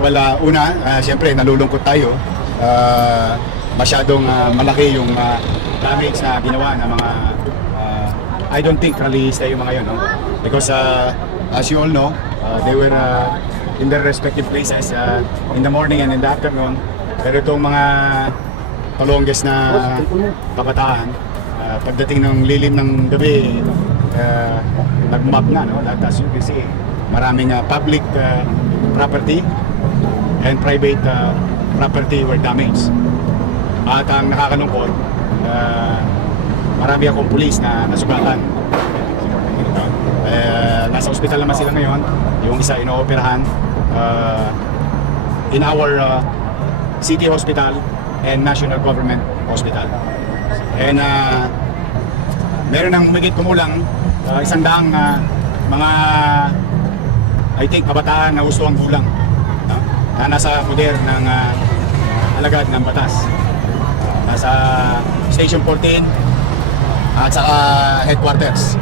Well, uh, una, uh, siyempre nalulungkot tayo. Uh, masyadong uh, malaki yung uh, damage na ginawa ng mga uh, I don't think rallyista yung mga yun, no? Because uh, as you all know, uh, they were uh, in their respective places uh, in the morning and in the afternoon. Pero itong mga palongges na kabataan, uh, pagdating ng lilim ng gabi, uh, nag-map na, no? As you can see, maraming uh, public uh, property and private uh, property were damaged. At ang nakakalungkot, uh, marami akong pulis na nasugatan. Uh, nasa ospital naman sila ngayon. Yung isa inooperahan uh, in our uh, city hospital and national government hospital. And uh, meron ng humigit kumulang uh, isang daang uh, mga I think kabataan na gusto ang gulang? Na nasa poder ng uh, alagad ng batas. Nasa Station 14 at saka headquarters.